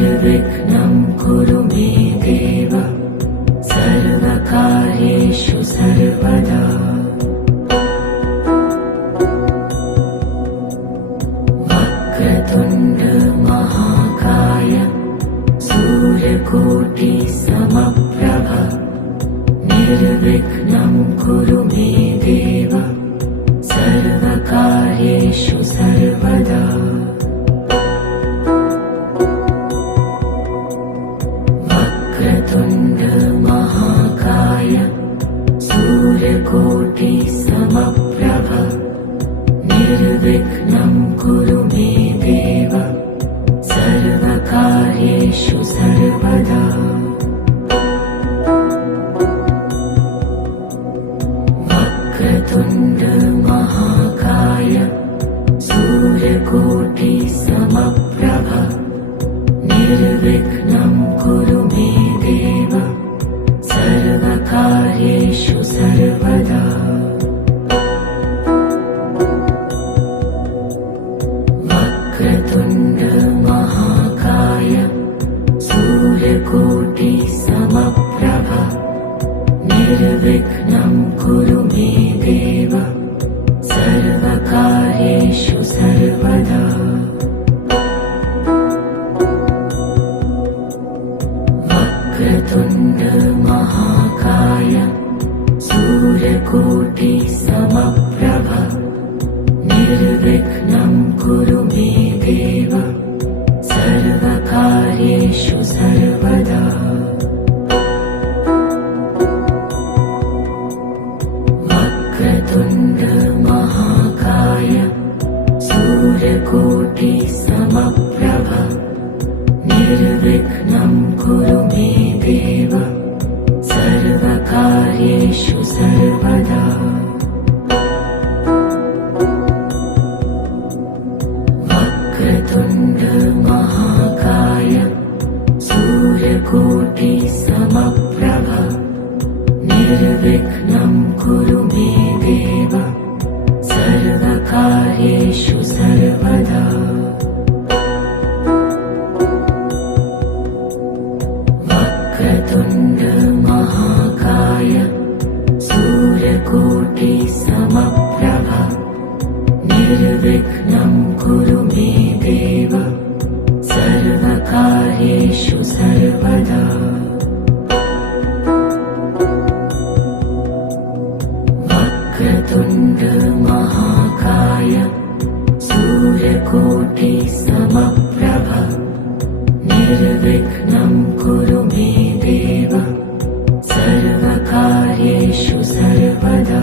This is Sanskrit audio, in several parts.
निर्विघ्नं कुरु मे देव सर्वकार्येषु सर्वदा। वक्रतुण्ड महाकाय सूर्यकोटि समप्रभ निर्विघ्नं कुरु मे देव सर्वकार्येषु सर्वदा। वक्रतुण्ड महाकाय सूर्यकोटि समप्रभ निर्विघ्नं कुरु मे देव सर्वकार्येषु सर्वदा। वक्रतुण्ड महाकाय सूर्यकोटि समप्रभ निर्विघ्नं कुरु मे देव सर्वकार्येषु सर्वदा। वक्रतुण्ड महाकाय सूर्यकोटि समप्रभ निर्विघ्नं कुरु मे देव सर्वकार्येषु सर्वदा। वक्रतुण्ड महाकाय सूर्यकोटि समप्रभ निर्विघ्नं कुरु मे देव सर्वकार्येषु सर्वदा। वक्रतुण्ड महाकाय सूर्यकोटि समप्रभ निर्विघ्नं कुरु मे देव सर्वकार्येषु सर्वदा। वक्रतुण्ड महाकाय सूर्यकोटि समप्रभ निर्विघ्नं कुरु मे देव सर्वकार्येषु सर्वदा। वक्रतुण्ड महाकाय सूर्यकोटि समप्रभ निर्विघ्नं कुरु मे देव सर्वकार्येषु सर्वदा। वक्रतुण्ड महाकाय सूर्यकोटि समप्रभ निर्विघ्नं कुरु मे देव सर्वकार्येषु सर्वदा।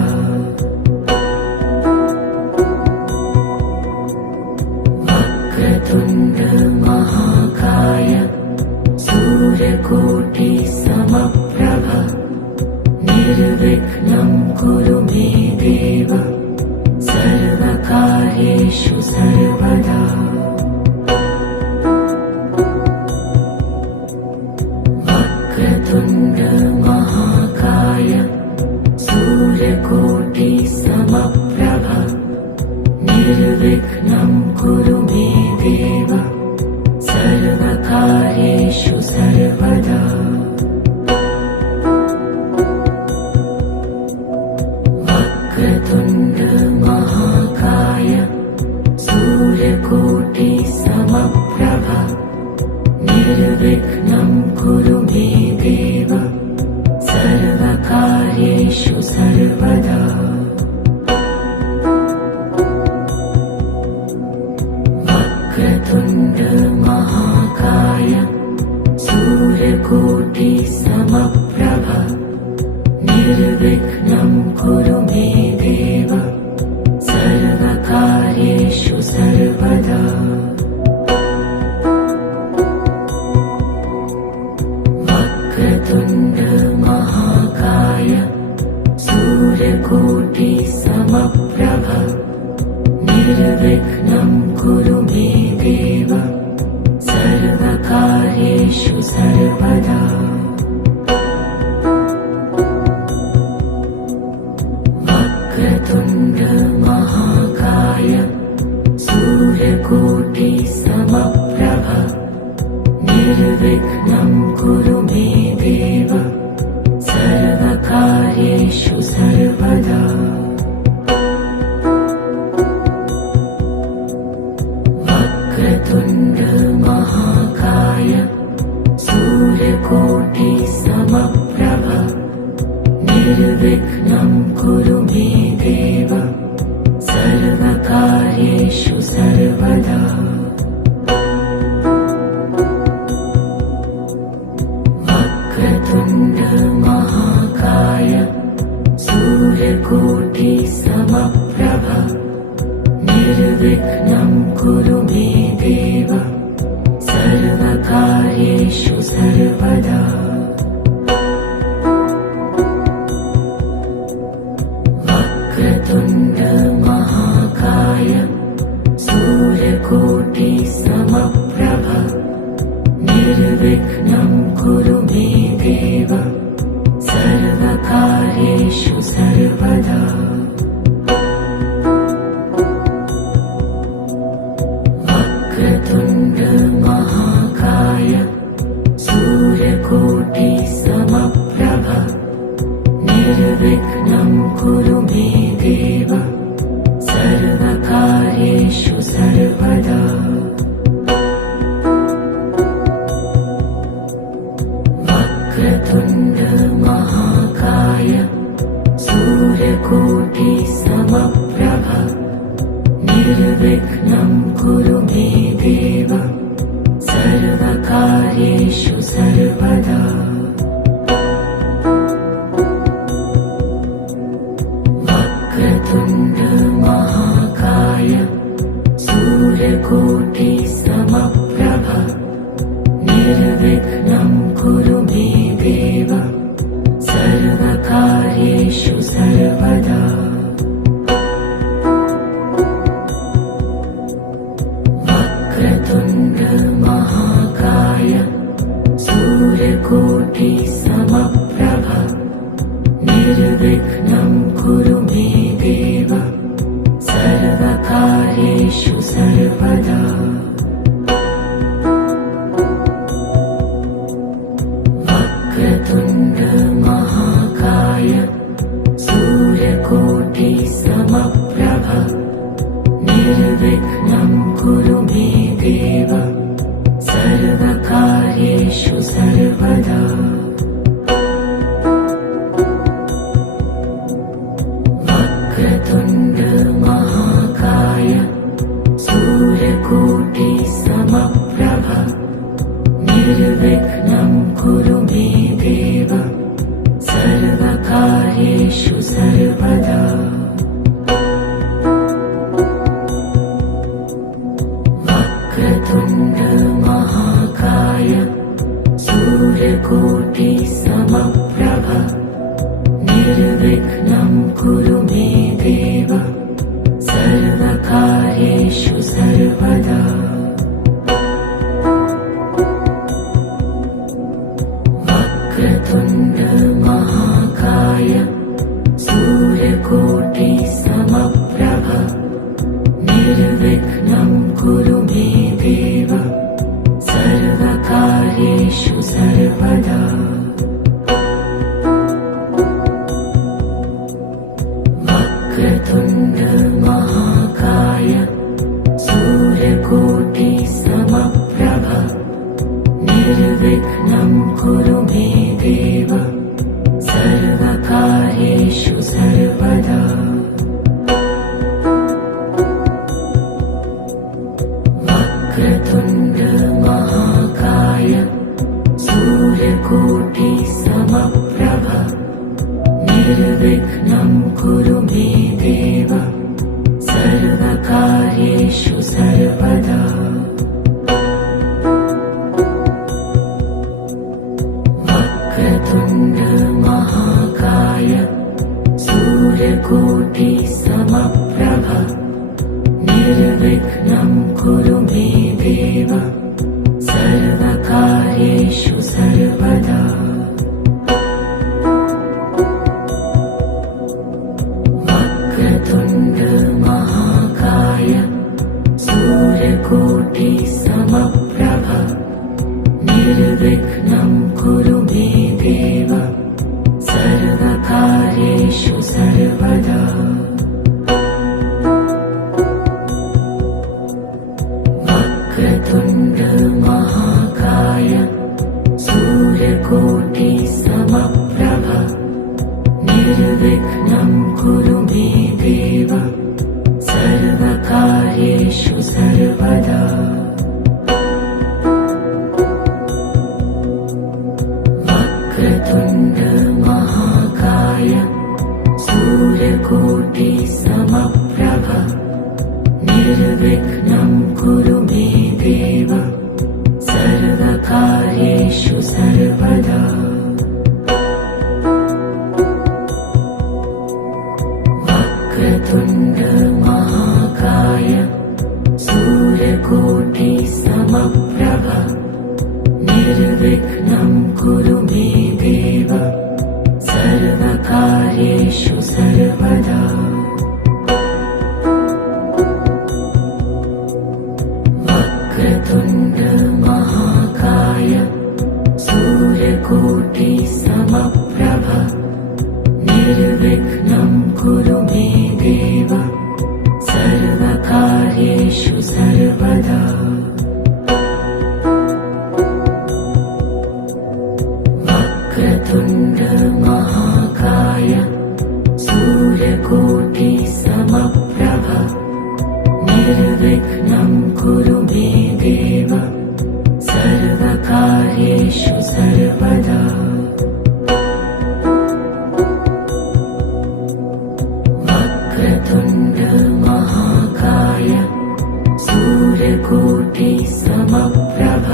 वक्रतुण्ड महाकाय सूर्यकोटि समप्रभ निर्विघ्नं कुरु मे देव सर्वकार्येषु सर्वदा। वक्रतुण्ड महाकाय सूर्यकोटि समप्रभ निर्विघ्नं कुरु मे देव सर्वकार्येषु सर्वदा। वक्रतुण्ड महाकाय सूर्यकोटि समप्रभ निर्विघ्नं कुरु मे देव सर्वकार्येषु सर्वदा। वक्रतुण्ड महाकाय सूर्यकोटि समप्रभ निर्विघ्नं कुरु मे देव सर्वकार्येषु सर्वदा। वक्रतुण्ड महाकाय सूर्यकोटि समप्रभ निर्विघ्नं कुरु मे देव सर्वकार्येषु सर्वदा। वक्रतुण्ड महाकाय सूर्यकोटि वक्रतुण्ड महाकाय सूर्यकोटि समप्रभ निर्विघ्नं कुरु मे देव सर्वकार्येषु सर्वदा वक्रतुण्ड महाकाय सूर्यकोटि समप्रभ निर्विघ्नं कुरु मे देव सर्वकार्येषु सर्वदा वक्रतुण्ड महाकाय सूर्यकोटि समप्रभ निर्विघ्नं कुरु मे देव सर्वकार्येषु सर्वदा वक्रतुण्ड महाकाय सूर्यकोटि समप्रभ निर्विघ्नं कुरु मे देव सर्वकार्येषु सर्वदा वक्रतुण्ड महाकाय सूर्यकोटि समप्रभ निर्विघ्नं कुरु मे देव सर्वकार्येषु सर्वदा वक्रतुण्ड महाकाय सूर्यकोटि समप्रभ निर्विघ्नं कुरु मे देव सर्वकार्येषु सर्वदा वक्रतुण्ड महाकाय सूर्यकोटि समप्रभ निर्विघ्नं कुरु मे देव सर्वकार्येषु सर्वदा वक्रतुण्ड महाकाय सूर्यकोटि समप्रभ निर्विघ्नं कुरु मे देव सर्वकार्येषु सर्वदा वक्रतुण्ड महाकाय सूर्यकोटि समप्रभ निर्विघ्नं कुरु मे देव सर्वकार्येषु सर्वदा वक्रतुण्ड महाकाय सूर्यकोटि समप्रभ निर्विघ्नं कुरु मे देव सर्वकार्येषु सर्वदा वक्रतुण्ड महाकाय सूर्यकोटि समप्रभ निर्विघ्नं कुरु मे देव सर्वकार्येषु सर्वदा वक्रतुण्ड महाकाय सूर्यकोटि समप्रभ निर्विघ्नं कुरु मे देव सर्वकार्येषु सर्वदा वक्रतुण्ड महाकाय सूर्यकोटि समप्रभ निर्विघ्नं कुरु मे देव सर्वकार्येषु सर्वदा वक्रतुण्ड महाकाय सूर्यकोटि समप्रभ निर्विघ्नं कुरु मे देव सर्वकार्येषु सर्वदा वक्रतुण्ड महाकाय सूर्यकोटि समप्रभ निर्विघ्नं कुरु मे देव सर्वकार्येषु सर्वदा वक्रतुण्ड महाकाय सूर्यकोटि समप्रभ निर्विघ्नं कुरु मे देव सर्वकार्येषु सर्वदा वक्रतुण्ड महाकाय सूर्यकोटि समप्रभ निर्विघ्नं कुरु मे देव सर्वकार्येषु सर्वदा वक्रतुण्ड महाकाय सूर्यकोटि समप्रभ निर्विघ्नं कुरु मे देव सर्वकार्येषु सर्वदा वक्रतुण्ड महाकाय सूर्यकोटि समप्रभ निर्विघ्नं कुरु मे देव सर्वकार्येषु सर्वदा वक्रतुण्ड महाकाय सूर्यकोटि समप्रभ निर्विघ्नं कुरु मे देव सर्वकार्येषु सर्वदा वक्रतुण्ड महाकाय सूर्यकोटि समप्रभ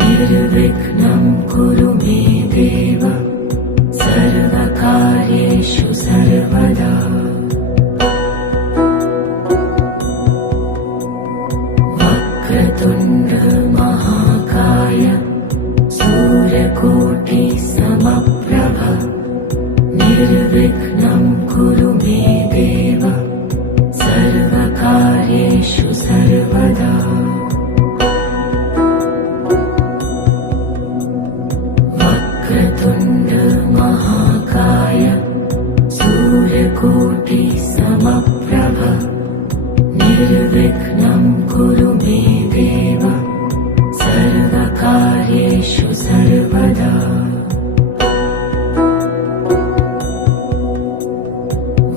निर्विघ्नं कुरु मे देव सर्वकार्येषु सर्वदा वक्रतुण्ड महाकाय सूर्यकोटि समप्रभ निर्विघ्नं कुरु मे देव सर्वकार्येषु सर्वदा वक्रतुण्ड महाकाय सूर्यकोटि समप्रभ निर्विघ्नं कुरु मे देव सर्वकार्येषु सर्वदा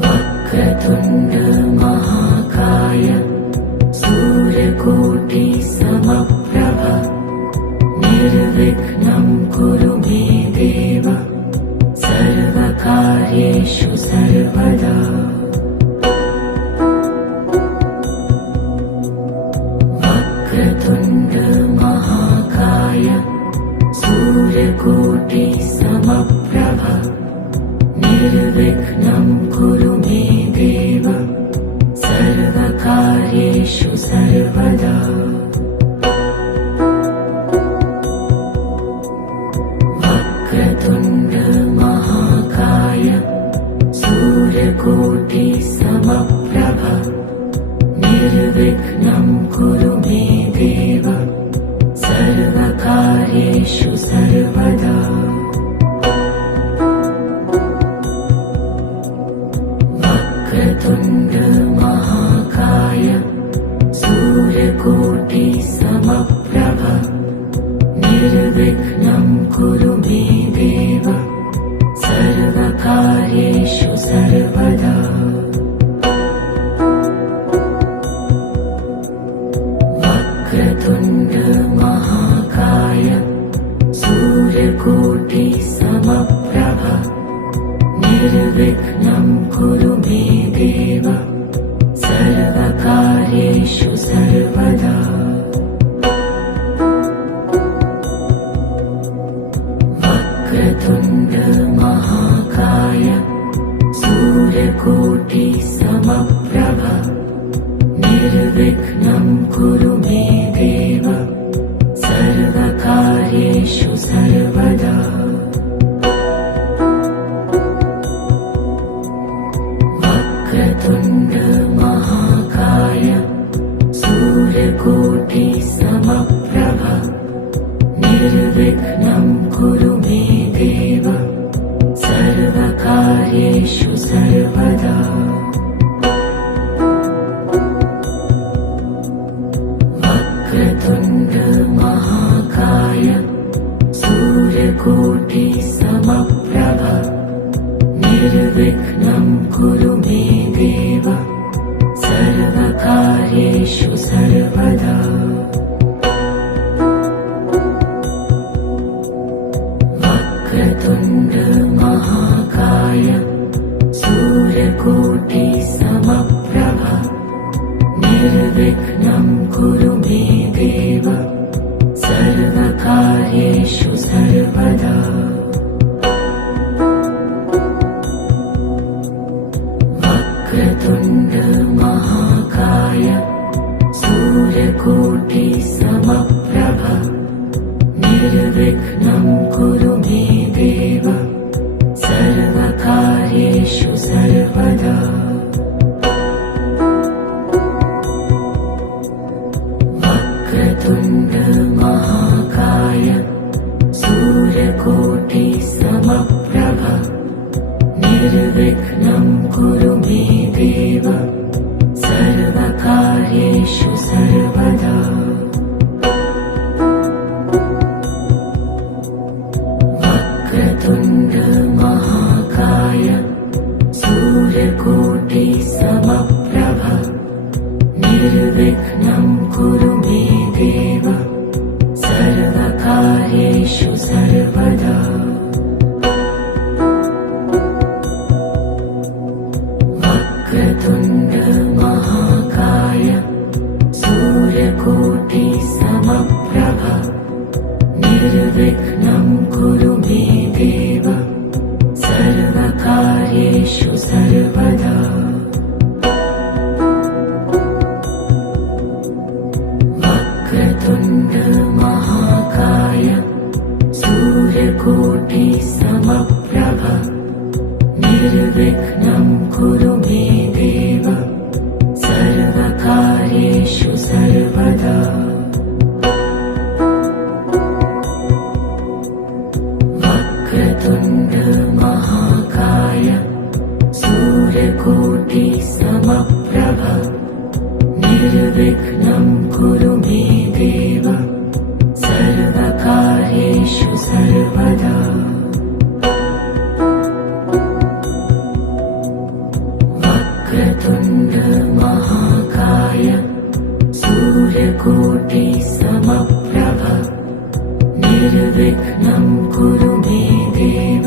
वक्रतुण्ड महाकाय सूर्यकोटि समप्रभ निर्विघ्नं कुरु मे देव सर्वकार्येषु सर्वदा वक्रतुण्ड महाकाय सूर्यकोटि समप्रभ निर्विघ्नं कुरु मे देव सर्वकार्येषु सर्वदा वक्रतुण्ड महाकाय सूर्यकोटि समप्रभ निर्विघ्नं कुरु मे देव सर्वकार्येषु सर्वदा वक्रतुण्ड महाकाय सूर्यकोटि समप्रभ निर्विघ्नं कुरु मे देव सर्वकार्येषु सर्वदा वक्रतुण्ड महाकाय सूर्यकोटि समप्रभ निर्विघ्नं कुरु मे देव सर्वकार्येषु सर्वदा वक्रतुण्ड महाकाय सूर्यकोटि समप्रभ निर्विघ्नं कुरु मे देव सर्वकार्येषु सर्वदा वक्रतुण्ड महाकाय सूर्यकोटि वक्रतुण्ड महाकाय सूर्यकोटि समप्रभ निर्विघ्नं कुरु मे देव सर्वकार्येषु सर्वदा वक्रतुण्ड महाकाय सूर्यकोटि समप्रभ निर्विघ्नं कुरु मे देव सर्वकार्येषु सर्वदा वक्रतुण्ड महाकाय सूर्यकोटि समप्रभ निर्विघ्नं कुरु मे देव सर्वकार्येषु सर्वदा वक्रतुण्ड महाकाय सूर्यकोटि समप्रभ निर्विघ्नं कुरु मे देव सर्वकार्येषु सर्वदा वक्रतुण्ड महाकाय सूर्यकोटि समप्रभ निर्विघ्नं कुरु मे देव सर्वकार्येषु सर्वदा वक्रतुण्ड महाकाय सूर्यकोटि समप्रभ निर्विघ्नं कुरु मे देव सर्वकार्येषु सर्वदा वक्रतुण्ड महाकाय सूर्यकोटि समप्रभ निर्विघ्नं कुरु मे देव सर्वकार्येषु सर्वदा वक्रतुण्ड महाकाय सूर्यकोटि समप्रभ निर्विघ्नं कुरु मे देव सर्वकार्येषु सर्वदा वक्रतुण्ड महाकाय सूर्यकोटि समप्रभ निर्विघ्नं कुरु मे देव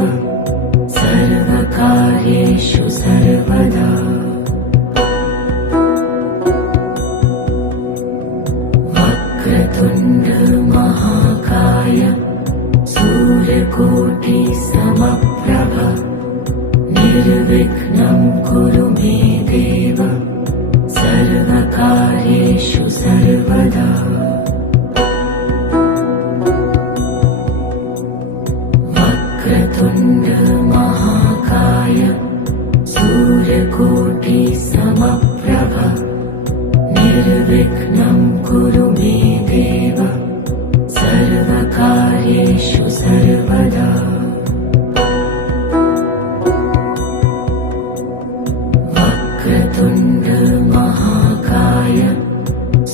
सर्वकार्येषु सर्वदा वक्रतुण्ड महाकाय सूर्यकोटि समप्रभ निर्विघ्नं कुरु मे देव सर्वकार्येषु सर्वदा वक्रतुण्ड महाकाय सूर्यकोटि समप्रभ निर्विघ्नं कुरु मे देव सर्वकार्येषु सर्वदा वक्रतुण्ड महाकाय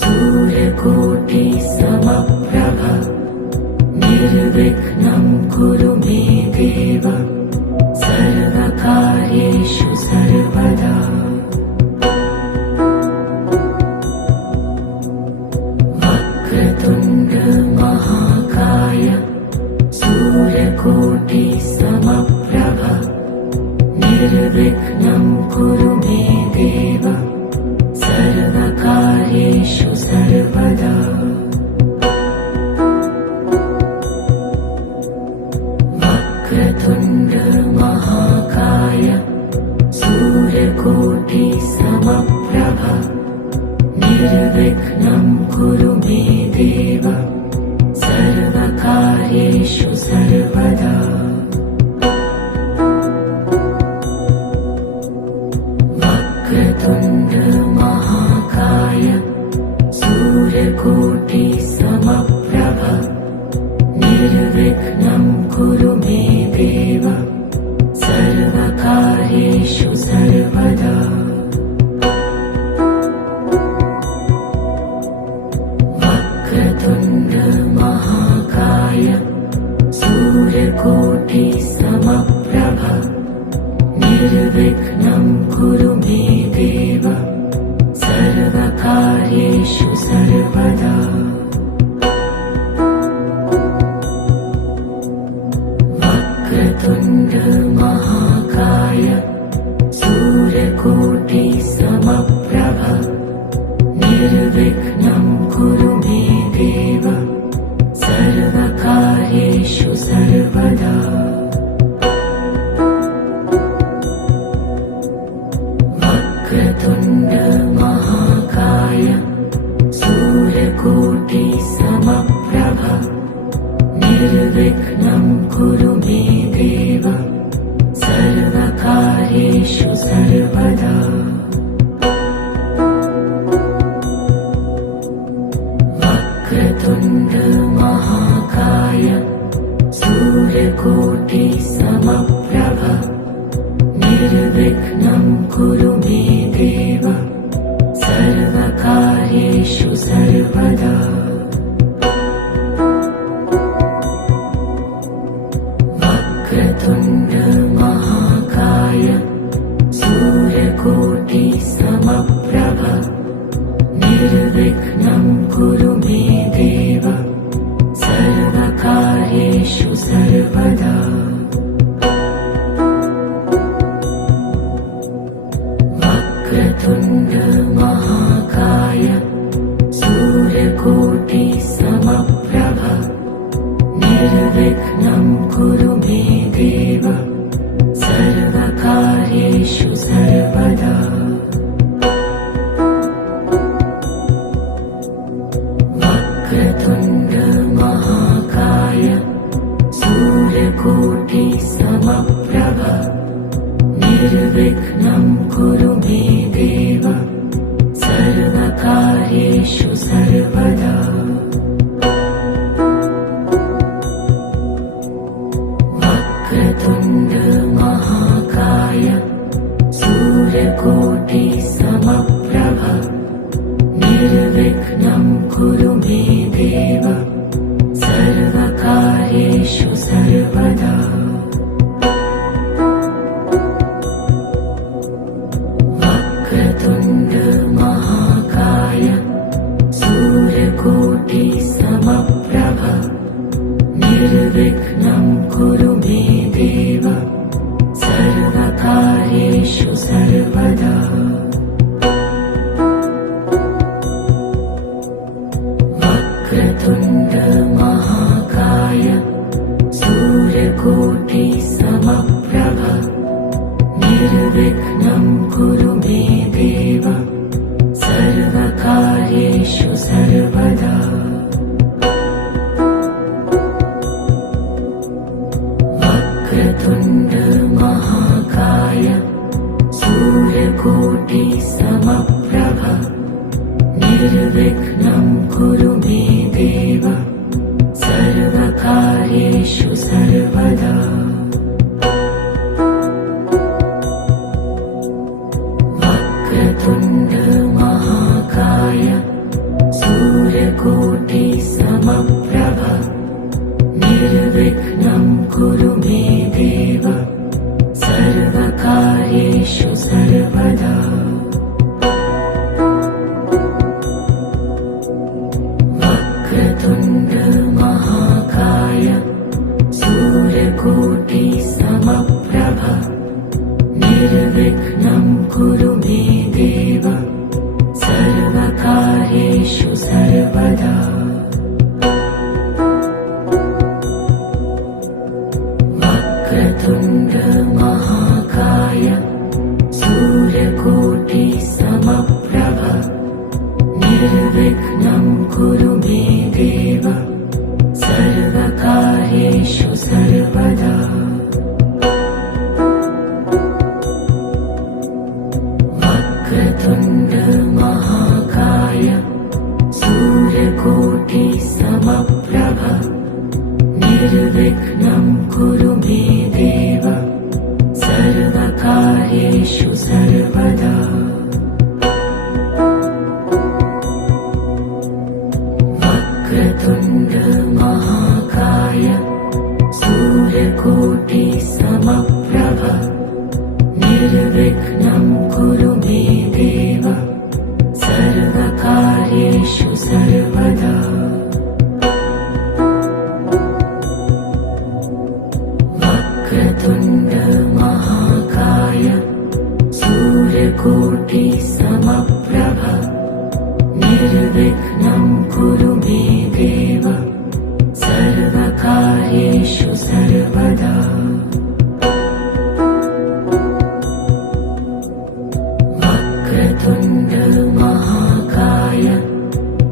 सूर्यकोटि समप्रभ निर्विघ्नं कुरु मे देव सर्वकार्येषु सर्वदा वक्रतुण्ड महाकाय सूर्यकोटि समप्रभ निर्विघ्नं कुरु मे देव सर्वकार्येषु सर्वदा वक्रतुण्ड महाकाय सूर्यकोटि समप्रभ निर्विघ्नं कुरु मे देव सर्वकार्येषु सर्वदा वक्रतुण्ड महाकाय सूर्यकोटि समप्रभ निर्विघ्नं कुरु मे देव सर्वकार्येषु सर्वदा। वक्रतुण्ड महाकाय सूर्यकोटि समप्रभ निर्विघ्नं कुरु मे देव सर्वकार्येषु सर्वदा। वक्रतुण्ड महाकाय सूर्यकोटि समप्रभ निर्विघ्नं कुरु मे देव सर्वकार्येषु सर्वदा। वक्रतुण्ड महाकाय सूर्यकोटि समप्रभ निर्विघ्नं कुरु मे देव सर्वकार्येषु सर्वदा। वक्रतुण्ड महाकाय सूर्यकोटि समप्रभ निर्विघ्नं कुरु मे देव सर्वकार्येषु सर्वदा। वक्रतुण्ड महाकाय सूर्यकोटि समप्रभ निर्विघ्नं कुरु मे देव सर्वकार्येषु सर्वदा। वक्रतुण्ड महाकाय सूर्यकोटि समप्रभ निर्विघ्नं कुरु मे देव सर्वकार्येषु सर्वदा। वक्रतुण्ड महाकाय सूर्यकोटि समप्रभ निर्विघ्नं कुरु मे देव सर्वकार्येषु सर्वदा। वक्रतुण्ड महाकाय सूर्यकोटि समप्रभ निर्विघ्नं कुरु मे देव सर्वकार्येषु सर्वदा। वक्रतुण्ड महाकाय सूर्यकोटि समप्रभ निर्विघ्नं कुरु मे देव सर्वकार्येषु सर्वदा। वक्रतुण्ड महाकाय सूर्यकोटि समप्रभ निर्विघ्नं कुरु मे देव सर्वकार्येषु सर्वदा। वक्रतुण्ड महाकाय सूर्यकोटि समप्रभ निर्विघ्नं कुरु मे देव सर्वकार्येषु सर्वदा। वक्रतुण्ड महाकाय सूर्यकोटि समप्रभ निर्विघ्नं कुरु मे देव सर्वकार्येषु सर्वदा। वक्रतुण्ड महाकाय सूर्यकोटि समप्रभ निर्विघ्नं कुरु मे देव सर्वकार्येषु सर्वदा। वक्रतुण्ड महाकाय सूर्यकोटि समप्रभ निर्विघ्नं कुरु मे देव सर्वकार्येषु सर्वदा। वक्रतुण्ड महाकाय सूर्यकोटि समप्रभ निर्विघ्नं कुरु मे देव सर्वकार्येषु सर्वदा वक्रतुण्ड महाकाय सूर्यकोटि समप्रभ निर्विघ्नं कुरु मे देव सर्वकार्येषु सर्वदा वक्रतुण्ड महाकाय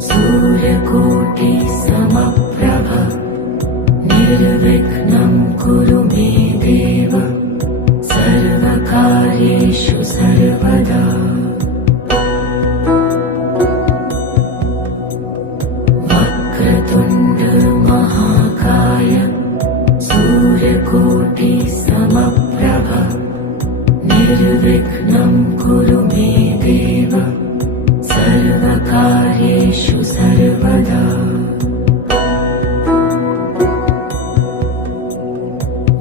सूर्यकोटि समप्रभ निर्विघ्नं कुरु मे देव सर्वकार्येषु सर्वदा वक्रतुण्ड महाकाय सूर्यकोटि समप्रभ निर्विघ्नं कुरु मे देव सर्वकार्येषु सर्वदा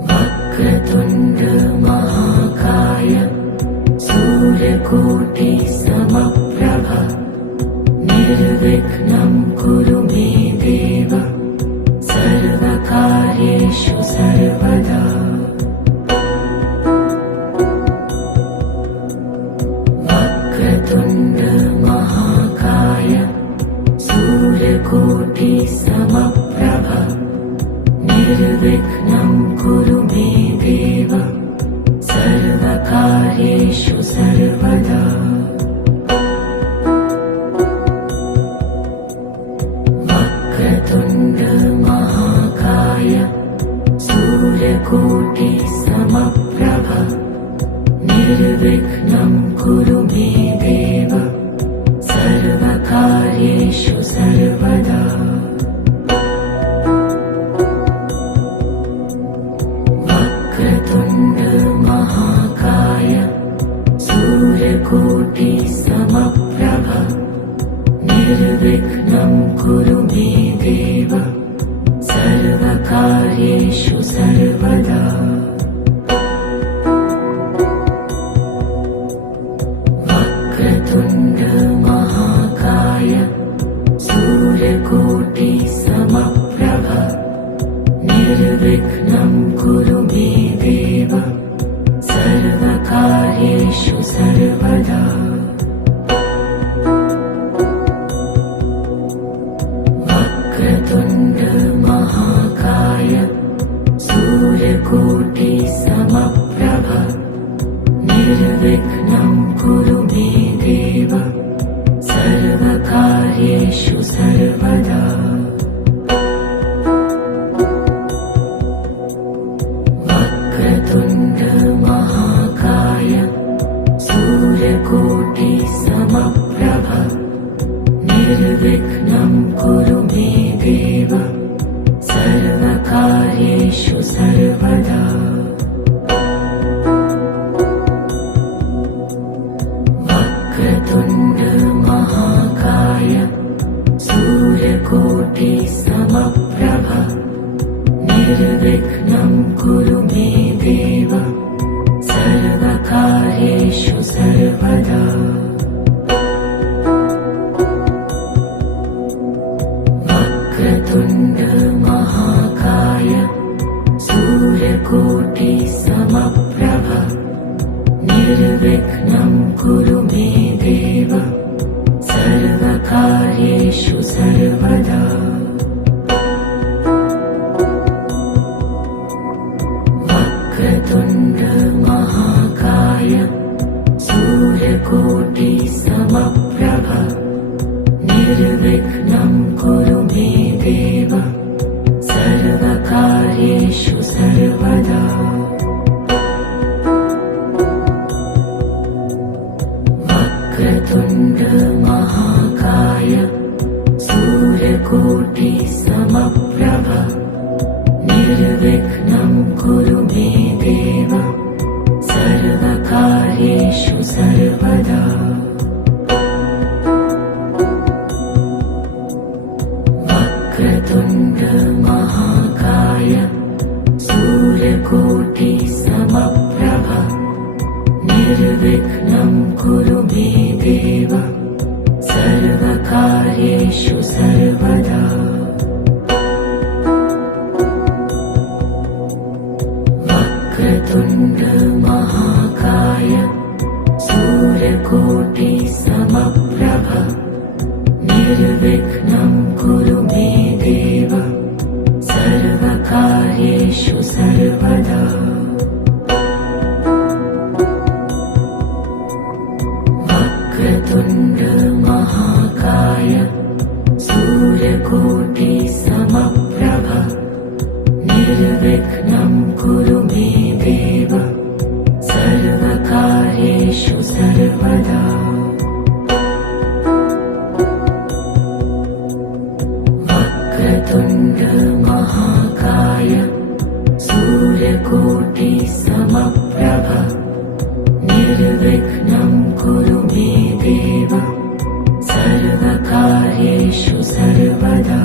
वक्रतुण्ड महाकाय सूर्यकोटि समप्रभ निर्विघ्नं कुरु मे देव सर्वकार्येषु सर्वदा वक्रतुण्ड महाकाय सूर्यकोटि समप्रभ निर्विघ्नं कुरु मे देव सर्वकार्येषु सर्वदा वक्रतुण्ड महाकाय सूर्यकोटि समप्रभ निर्विघ्नं कुरु मे देव सर्वकार्येषु सर्वदा वक्रतुण्ड महाकाय सूर्यकोटि समप्रभ निर्विघ्नं कुरु मे देव सर्वकार्येषु सर्वदा वक्रतुण्ड महाकाय सूर्यकोटि समप्रभ निर्विघ्नं कुरु मे देव सर्वकार्येषु सर्वदा वक्रतुण्ड महाकाय सूर्यकोटि समप्रभ निर्विघ्नं कुरु मे देव सर्वकार्येषु सर्वदा वक्रतुण्ड महाकाय सूर्यकोटि समप्रभ निर्विघ्नं कुरु मे देव सर्वकार्येषु सर्वदा वक्रतुण्ड महाकाय सूर्यकोटि समप्रभ निर्विघ्नं कुरु मे देव सर्वकार्येषु सर्वदा वक्रतुण्ड महाकाय सूर्यकोटि समप्रभ निर्विघ्नं कुरु मे देव सर्वकार्येषु सर्वदा वक्रतुण्ड महाकाय सूर्यकोटि समप्रभ निर्विघ्नं कुरु मे देव सर्वकार्येषु सर्वदा वक्रतुण्ड महाकाय सूर्यकोटि समप्रभ निर्विघ्नं कुरु मे देव सर्वकार्येषु सर्वदा वक्रतुण्ड महाकाय सूर्यकोटि समप्रभ निर्विघ्नं कुरु मे देव सर्वकार्येषु सर्वदा वक्रतुण्ड महाकाय सूर्यकोटि समप्रभ निर्विघ्नं कुरु मे देव सर्वकार्येषु सर्वदा वक्रतुण्ड महाकाय सूर्यकोटि समप्रभ निर्विघ्नं कुरु मे देव सर्वकार्येषु सर्वदा वक्रतुण्ड महाकाय सूर्यकोटि समप्रभ निर्विघ्नं कुरु मे देव सर्वकार्येषु सर्वदा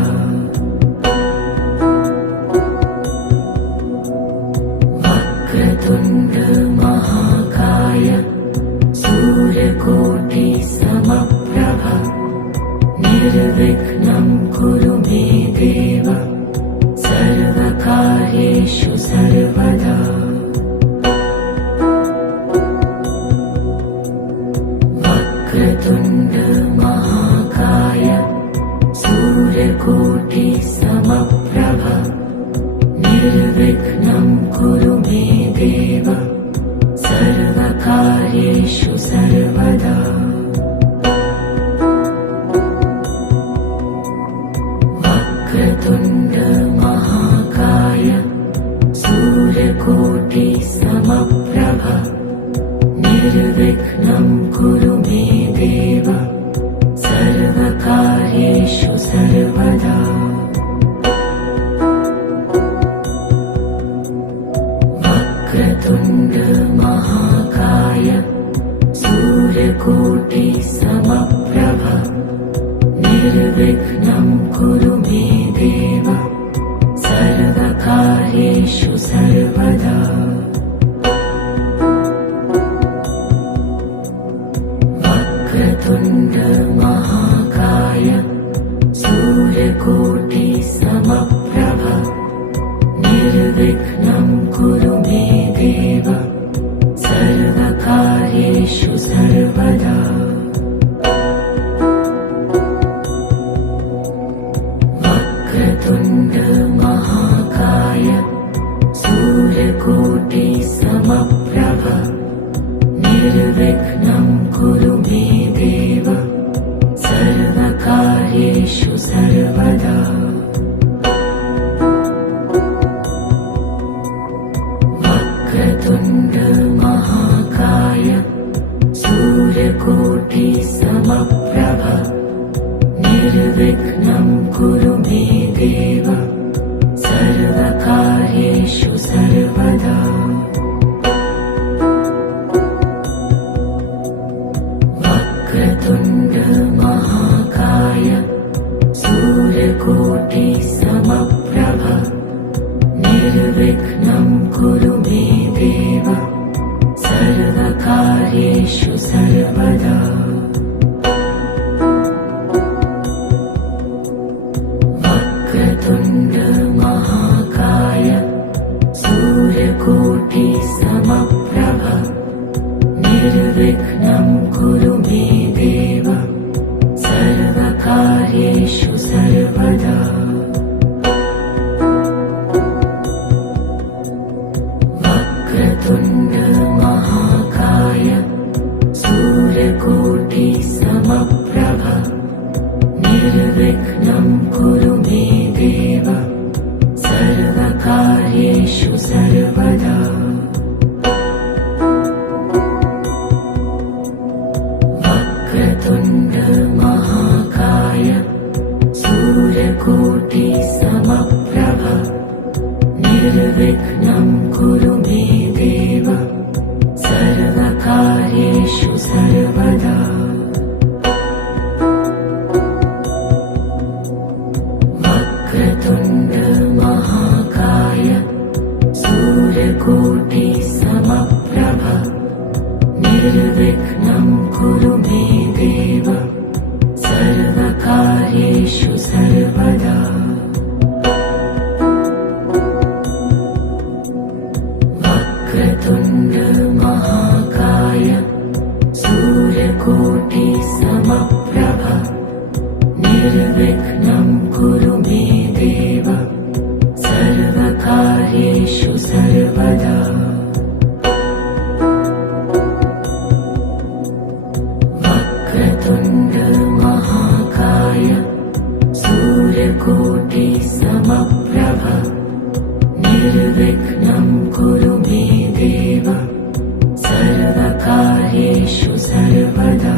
वक्रतुण्ड महाकाय सूर्यकोटि समप्रभ निर्विघ्नं कुरु मे देव सर्वकार्येषु सर्वदा वक्रतुण्ड महाकाय सूर्यकोटि समप्रभ निर्विघ्नं कुरु मे देव सर्वकार्येषु सर्वदा वक्रतुण्ड महाकाय सूर्यकोटि समप्रभ निर्विघ्नं कुरु मे देव सर्वकार्येषु सर्वदा वक्रतुण्ड महाकाय सूर्यकोटि समप्रभ निर्विघ्नं कुरु मे देव सर्वकार्येषु सर्वदा वक्रतुण्ड महाकाय सूर्यकोटि समप्रभ निर्विघ्नं कुरु मे देव सर्वकार्येषु सर्वदा वक्रतुण्ड महाकाय सूर्यकोटि समप्रभ निर्विघ्नं कुरु मे देव सर्वकार्येषु सर्वदा वक्रतुण्ड महाकाय सूर्यकोटि समप्रभ निर्विघ्नं कुरु मे देव सर्वकार्येषु सर्वदा वक्रतुण्ड महाकाय सूर्यकोटि समप्रभ निर्विघ्नं कुरु मे देव सर्वकार्येषु सर्वदा वक्रतुण्ड महाकाय सूर्यकोटि समप्रभ निर्विघ्नं कुरु मे देव सर्वकार्येषु सर्वदा वक्रतुण्ड महाकाय सूर्यकोटि समप्रभ निर्विघ्नं कुरु मे देव वक्रतुण्ड महाकाय सूर्यकोटि समप्रभ निर्विघ्नं कुरु मे देव सर्वकार्येषु सर्वदा। वक्रतुण्ड महाकाय सूर्यकोटि समप्रभ निर्विघ्नं कुरु मे देव सर्वकार्येषु सर्वदा। वक्रतुण्ड महाकाय सूर्यकोटि समप्रभ निर्विघ्नं कुरु मे देव सर्वकार्येषु सर्वदा।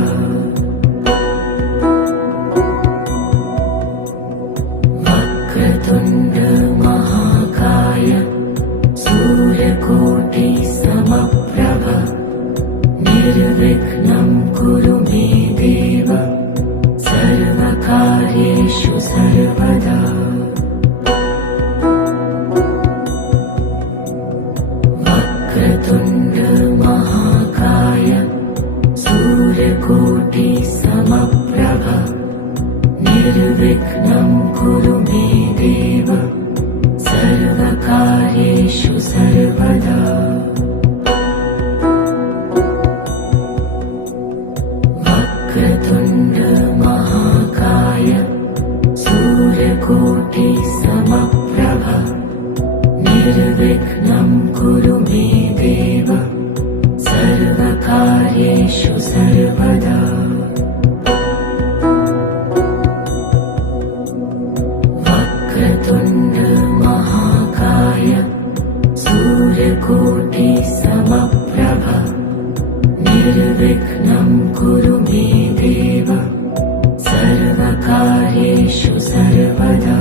वक्रतुण्ड महाकाय सूर्यकोटि समप्रभ निर्विघ्नं कुरु मे देव सर्वकार्येषु सर्वदा। वक्रतुण्ड महाकाय सूर्यकोटि समप्रभ निर्विघ्नं कुरु मे देव सर्वकार्येषु सर्वदा। वक्रतुण्ड महाकाय सूर्यकोटि समप्रभ निर्विघ्नं कुरु मे देव सर्वकार्येषु सर्वदा। वक्रतुण्ड महाकाय सूर्यकोटि समप्रभ निर्विघ्नं कुरु मे देव सर्वकार्येषु सर्वदा।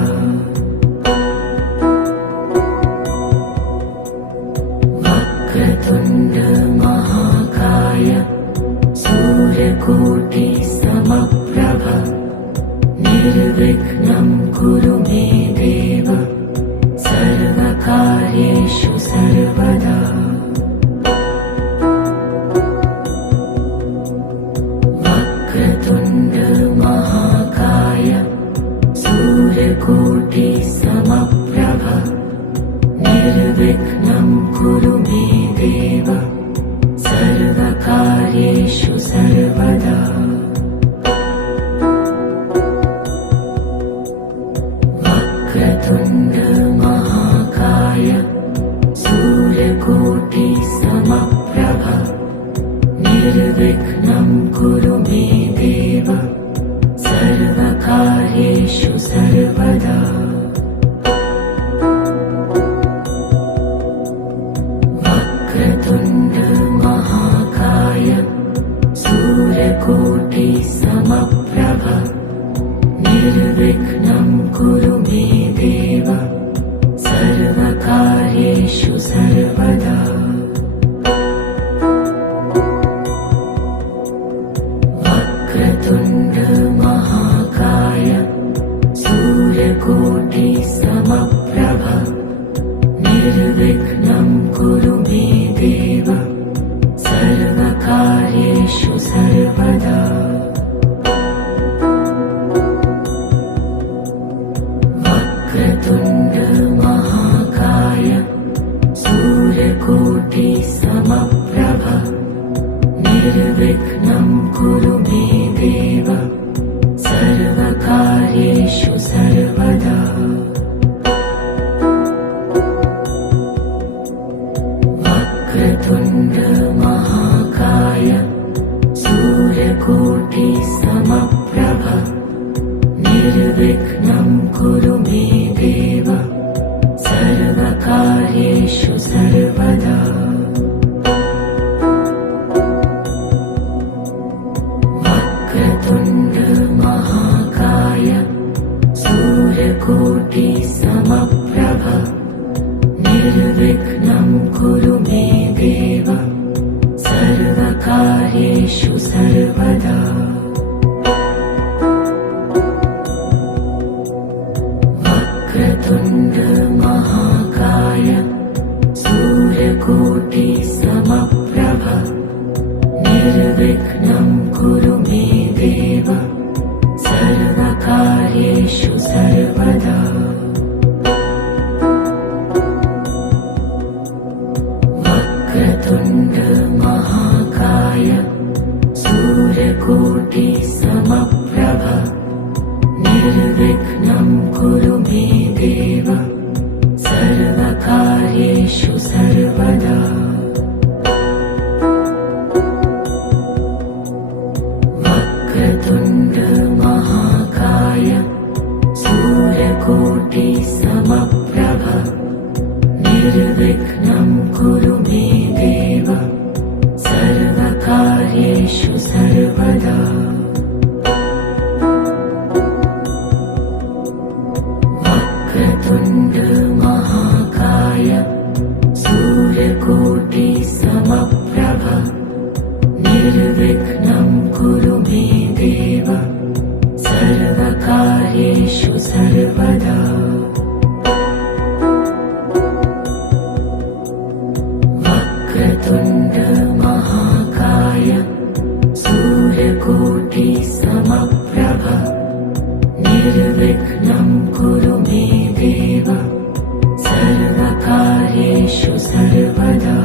वक्रतुण्ड महाकाय सूर्यकोटि समप्रभ निर्विघ्नं कुरु मे देव सर्वकार्येषु सर्वदा। वक्रतुण्ड महाकाय सूर्यकोटि समप्रभ निर्विघ्नं कुरु मे देव सर्वकार्येषु सर्वदा। वक्रतुण्ड महाकाय सूर्यकोटि समप्रभ निर्विघ्नं कुरु मे देव सर्वकार्येषु सर्वदा। वक्रतुण्ड महाकाय सूर्यकोटि समप्रभ निर्विघ्नं कुरु मे देव सर्वकार्येषु सर्वदा। वक्रतुण्ड महाकाय सूर्यकोटि समप्रभ निर्विघ्नं कुरु मे देव सर्वकार्येषु सर्वदा। वक्रतुण्ड महाकाय सूर्यकोटि समप्रभ निर्विघ्नं कुरु मे देव सर्वकार्येषु सर्वदा। वक्रतुण्ड महाकाय सूर्यकोटि समप्रभ निर्विघ्नं कुरु मे देव सर्वकार्येषु सर्वदा। वक्रतुण्ड महाकाय सूर्यकोटि समप्रभ निर्विघ्नं कुरु मे देव सर्वकार्येषु सर्वदा। वक्रतुण्ड महाकाय सूर्यकोटि समप्रभ निर्विघ्नं कुरु मे देव सर्वकार्येषु सर्वदा। वक्रतुण्ड महाकाय सूर्यकोटि समप्रभ निर्विघ्नं कुरु मे देव सर्वकार्येषु सर्वदा। वक्रतुण्ड महाकाय सूर्यकोटि समप्रभ निर्विघ्नं कुरु मे देव सर्वकार्येषु सर्वदा। वक्रतुण्ड महाकाय सूर्यकोटि समप्रभ निर्विघ्नं कुरु मे देव सर्वकार्येषु सर्वदा। वक्रतुण्ड महाकाय सूर्यकोटि समप्रभ निर्विघ्नं कुरु मे देव सर्वकार्येषु सर्वदा।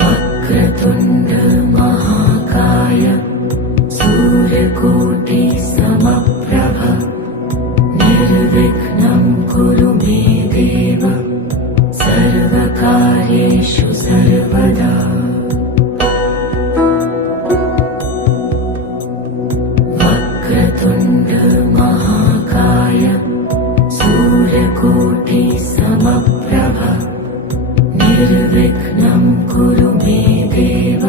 वक्रतुण्ड महाकाय सूर्यकोटि समप्रभ निर्विघ्नं कुरु मे देव सर्वकार्येषु सर्वदा। वक्रतुण्ड महाकाय सूर्यकोटि समप्रभ निर्विघ्नं कुरु मे देव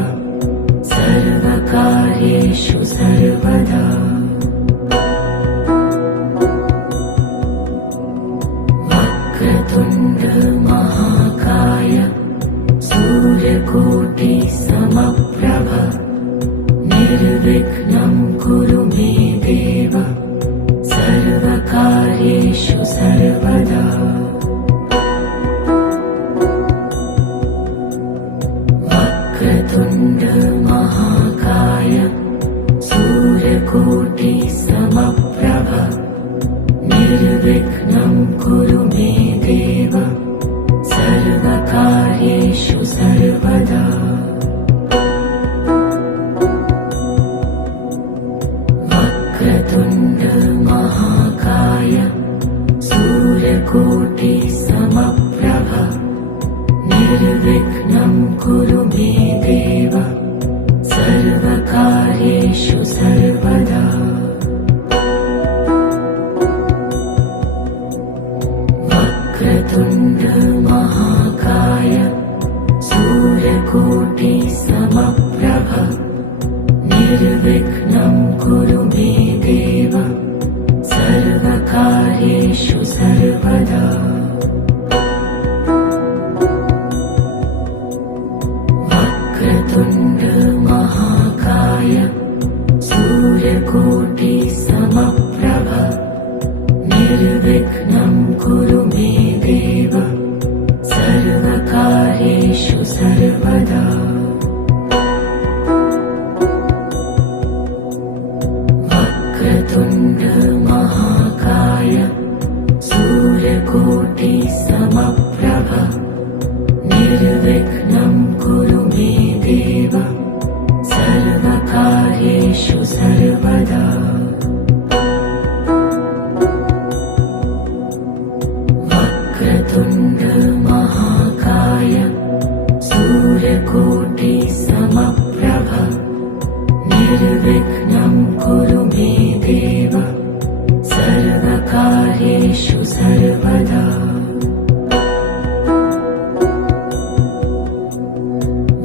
सर्वकार्येषु सर्वदा। वक्रतुण्ड महाकाय सूर्यकोटि समप्रभ निर्विघ्नं कुरु मे देव सर्वकार्येषु सर्वदा। वक्रतुण्ड महाकाय सूर्यकोटि समप्रभ निर्विघ्नं कुरु मे देव सर्वकार्येषु सर्वदा। वक्रतुण्ड महाकाय सूर्यकोटि समप्रभ निर्विघ्नं कुरु मे देव सर्वकार्येषु सर्वदा। वक्रतुण्ड महाकाय सूर्यकोटि समप्रभ निर्विघ्नं कुरु मे देव सर्वकार्येषु सर्वदा। वक्रतुण्ड महाकाय सूर्यकोटि समप्रभ निर्विघ्नं कुरु मे देव सर्वकार्येषु सर्वदा। वक्रतुण्ड महाकाय सूर्यकोटि समप्रभ निर्विघ्नं कुरु मे देव सर्वकार्येषु सर्वदा। वक्रतुण्ड महाकाय सूर्यकोटि समप्रभ निर्विघ्नं कुरु मे देव सर्वकार्येषु सर्वदा।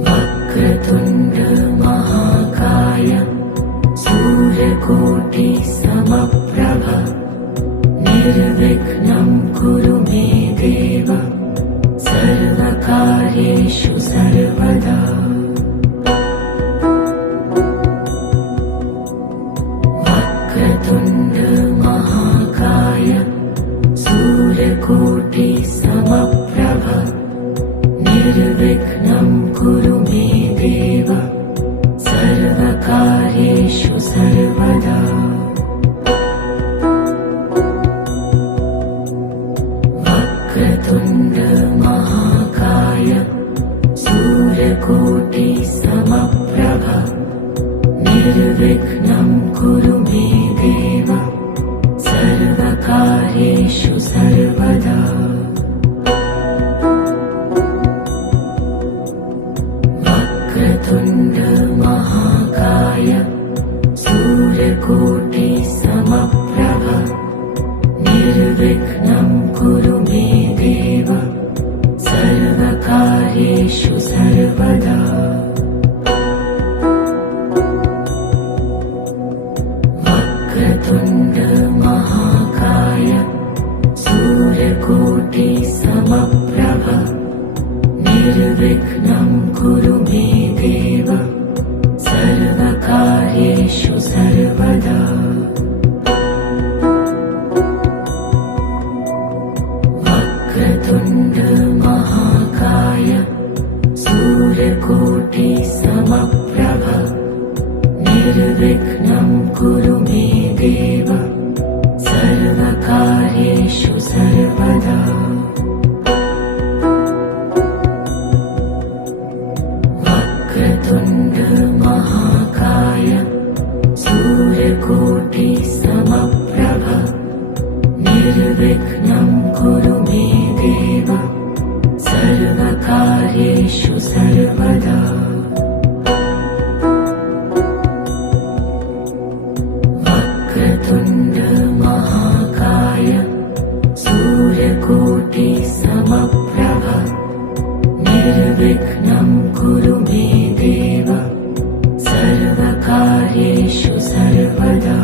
वक्रतुण्ड महाकाय सूर्यकोटि समप्रभ निर्विघ्नं कुरु मे देव सर्वकार्येषु सर्वदा। वक्रतुण्ड महाकाय सूर्यकोटि समप्रभ निर्विघ्नं कुरु मे देव सर्वकार्येषु सर्वदा वक्रतुण्ड महाकाय सूर्यकोटि समप्रभ निर्विघ्नं कुरु मे देव सर्वकार्येषु सर्वदा वक्रतुण्ड महाकाय सूर्यकोटि समप्रभ निर्विघ्नं कुरु मे देव सर्वकार्येषु सर्वदा वक्रतुण्ड महाकाय सूर्यकोटि समप्रभ निर्विघ्नं कुरु मे देव सर्वकार्येषु सर्वदा वक्रतुण्ड महाकाय सूर्यकोटि समप्रभ निर्विघ्नं कुरु मे देव सर्वकार्येषु सर्वदा वक्रतुण्ड महाकाय सूर्यकोटि समप्रभ निर्विघ्नं कुरु मे देव सर्वकार्येषु सर्वदा वक्रतुण्ड महाकाय सूर्यकोटि समप्रभ निर्विघ्नं कुरु मे देव सर्वकार्येषु सर्वदा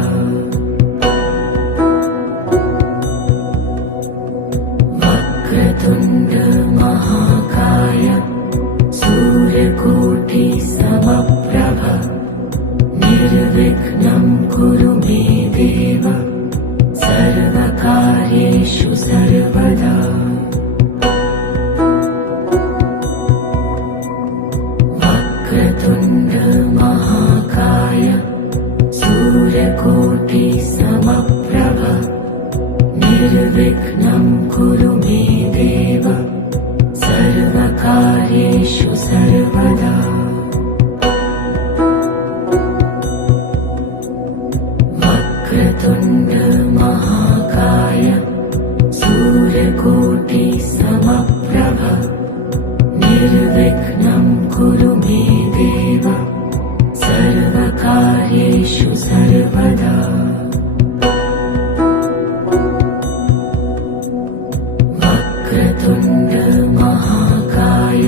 वक्रतुण्ड महाकाय सूर्यकोटि समप्रभ निर्विघ्नं कुरु मे देव सर्वकार्येषु सर्वदा वक्रतुण्ड महाकाय सूर्यकोटि समप्रभ निर्विघ्नं कुरु मे देव सर्वकार्येषु सर्वदा वक्रतुण्ड महाकाय सूर्यकोटि समप्रभ निर्विघ्नं कुरु मे देव सर्वकार्येषु सर्वदा वक्रतुण्ड महाकाय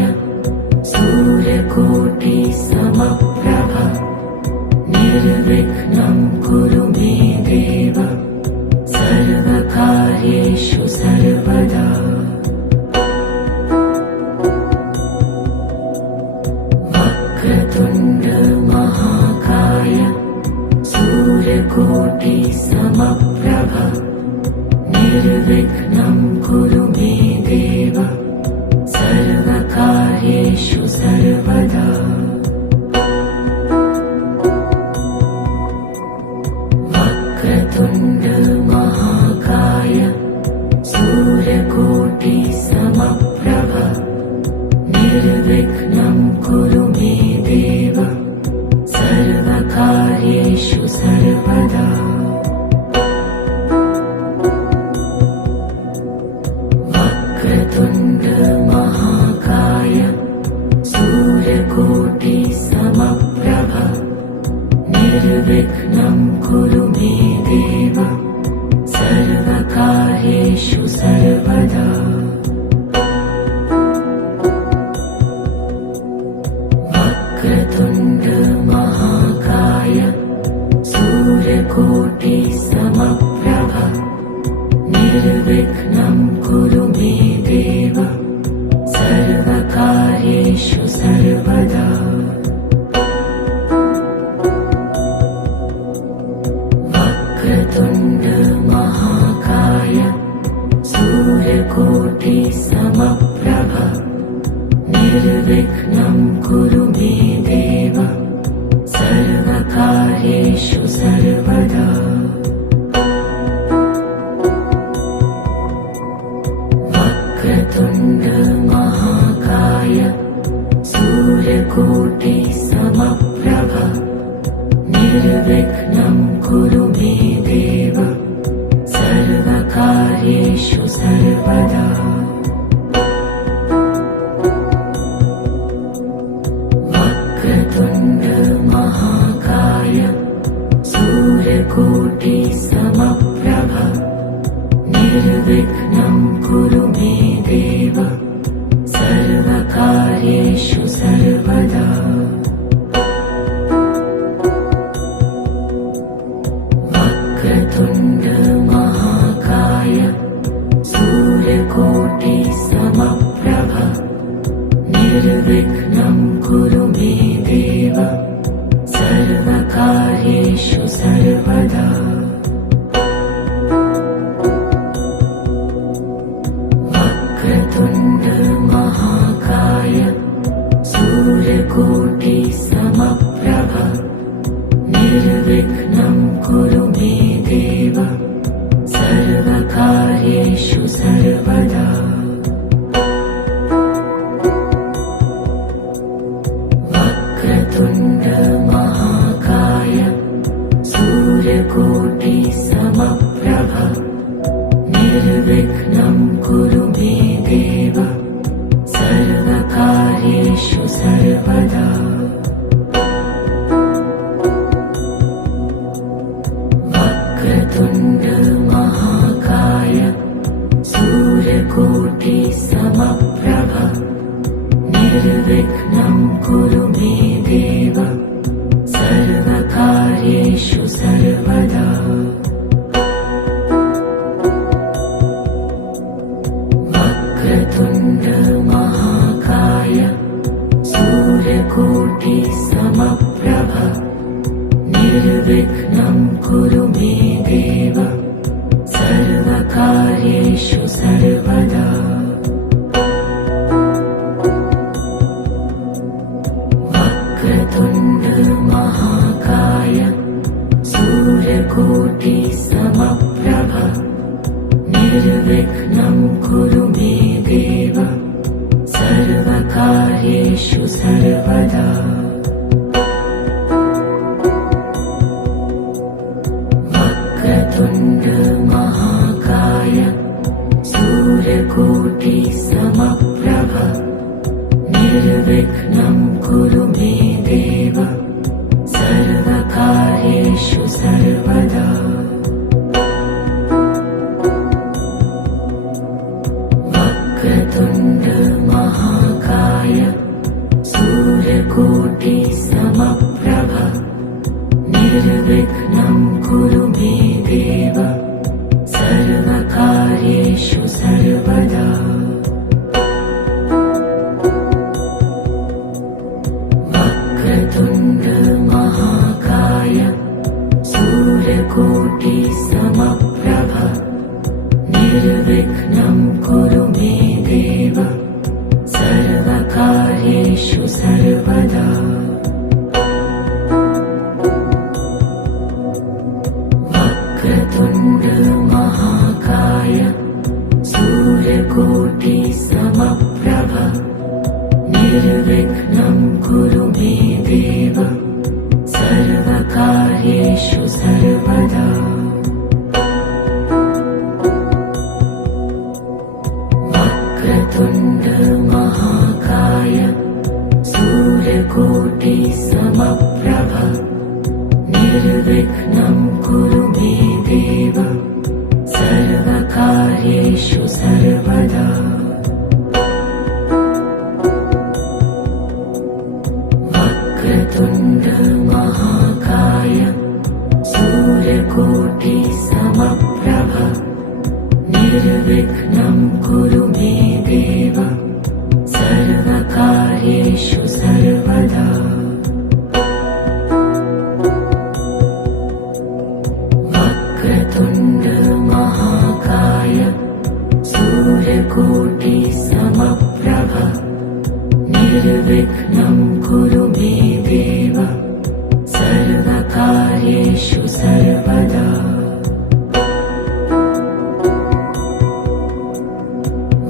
सूर्यकोटि समप्रभ निर्विघ्नं कुरु मे देव सर्वकार्येषु सर्वदा वक्रतुण्ड महाकाय सूर्यकोटि समप्रभ निर्विघ्नं कुरु मे देव सर्वकार्येषु सर्वदा वक्रतुण्ड महाकाय सूर्यकोटि समप्रभ निर्विघ्नं कुरु मे देव सर्वकार्येषु सर्वदा वक्रतुण्ड महाकाय सूर्यकोटि समप्रभ निर्विघ्नं कुरु मे देव सर्वकार्येषु सर्वदा वक्रतुण्ड महाकाय सूर्यकोटि समप्रभ निर्विघ्नं कुरु मे देव सर्वकार्येषु सर्वदा वक्रतुण्ड महाकाय सूर्यकोटि समप्रभ निर्विघ्नं कुरु मे देव सर्वकार्येषु सर्वदा। वक्रतुण्ड महाकाय सूर्यकोटि समप्रभ निर्विघ्नं कुरु मे देव सर्वकार्येषु सर्वदा। वक्रतुण्ड महाकाय सूर्यकोटि समप्रभ निर्विघ्नं कुरु मे देव सर्वकार्येषु सर्वदा। वक्रतुण्ड महाकाय सूर्यकोटि समप्रभ निर्विघ्नं कुरु मे देव सर्वकार्येषु सर्वदा। वक्रतुण्ड महाकाय सूर्यकोटि समप्रभ निर्विघ्नं कुरु मे देव सर्वकार्येषु सर्वदा। वक्रतुण्ड महाकाय सूर्यकोटि समप्रभ निर्विघ्नं कुरु मे देव सर्वकार्येषु सर्वदा। वक्रतुण्ड महाकाय सूर्यकोटि समप्रभ निर्विघ्नं कुरु मे देव सर्वकार्येषु सर्वदा। वक्रतुण्ड महाकाय सूर्यकोटि समप्रभ निर्विघ्नं कुरु मे देव सर्वकार्येषु सर्वदा। वक्रतुण्ड महाकाय सूर्यकोटि समप्रभ निर्विघ्नं कुरु मे देव सर्वकार्येषु सर्वदा। वक्रतुण्ड महाकाय सूर्यकोटि समप्रभ निर्विघ्नं कुरु मे देव सर्वकार्येषु सर्वदा। वक्रतुण्ड महाकाय सूर्यकोटि समप्रभ निर्विघ्नं कुरु मे देव सर्वकार्येषु सर्वदा। वक्रतुण्ड महाकाय सूर्यकोटि समप्रभ निर्विघ्नं कुरु मे देव सर्वकार्येषु सर्वदा। वक्रतुण्ड महाकाय सूर्यकोटि समप्रभ निर्विघ्नं कुरु मे देव सर्वकार्येषु सर्वदा। वक्रतुण्ड महाकाय सूर्यकोटि समप्रभ निर्विघ्नं कुरु मे देव सर्वकार्येषु सर्वदा। वक्रतुण्ड महाकाय सूर्यकोटि समप्रभ निर्विघ्नं कुरु मे देव सर्वकार्येषु सर्वदा। निर्विघ्नं कुरु मे देव सर्वकार्येषु सर्वदा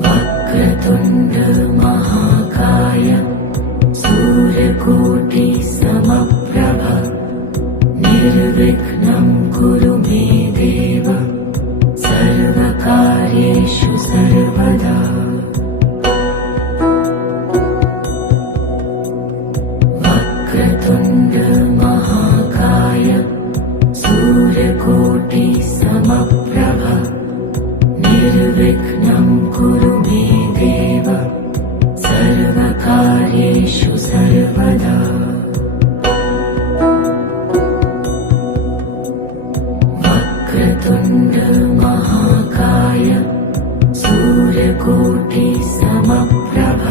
वक्रतुण्ड महाकाय सूर्यकोटि समप्रभ निर्विघ्नं कुरु मे देव सर्वकार्येषु सर्वदा वक्रतुण्ड महाकाय सूर्यकोटि समप्रभ निर्विघ्नं कुरु मे देव सर्वकार्येषु सर्वदा वक्रतुण्ड महाकाय सूर्यकोटि समप्रभ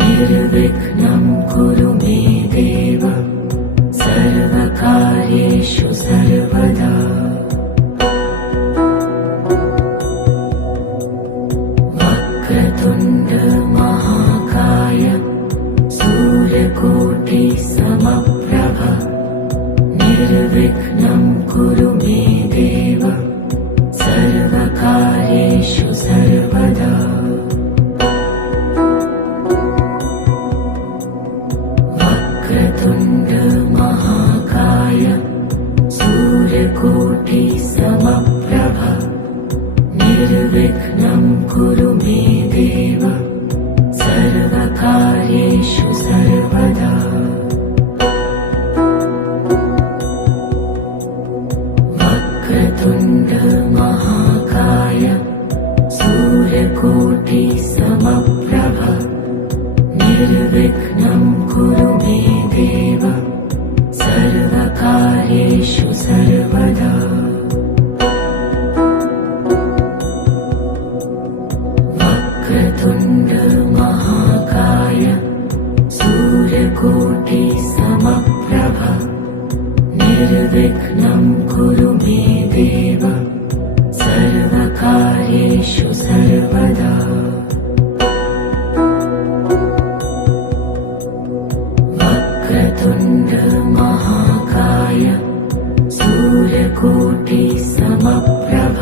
निर्विघ्नं कुरु मे देव सर्वकार्येषु सर्वदा वक्रतुण्ड महाकाय सूर्यकोटि समप्रभ निर्विघ्नं कुरु मे देव सर्वकार्येषु सर्वदा वक्रतुण्ड महाकाय सूर्यकोटि समप्रभ निर्विघ्नं कुरु मे देव सर्वकार्येषु सर्वदा वक्रतुण्ड महाकाय सूर्यकोटि समप्रभ निर्विघ्नं कुरु मे देव सर्वकार्येषु सर्वदा वक्रतुण्ड महाकाय सूर्यकोटि समप्रभ निर्विघ्नं कुरु मे देव सर्वकार्येषु सर्वदा वक्रतुण्ड महाकाय सूर्यकोटि समप्रभ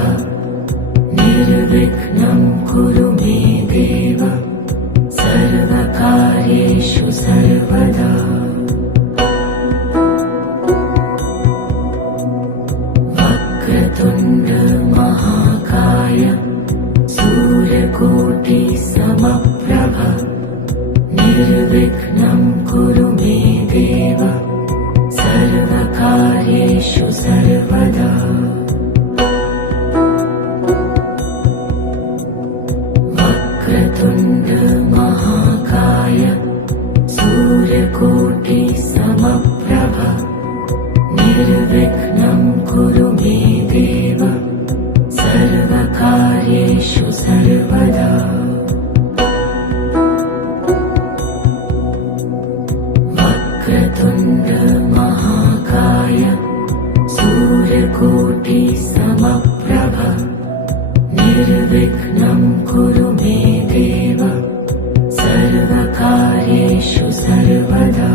निर्विघ्नं कुरु मे देव सर्वकार्येषु सर्वदा वक्रतुण्ड महाकाय सूर्यकोटि समप्रभ निर्विघ्नं कुरु मे देव सर्वकार्येषु सर्वदा वक्रतुण्ड महाकाय सूर्यकोटि समप्रभ निर्विघ्नं कुरु मे देव सर्वकार्येषु सर्वदा वक्रतुण्ड महाकाय सूर्यकोटि समप्रभ निर्विघ्नं कुरु मे देव सर्वकार्येषु सर्वदा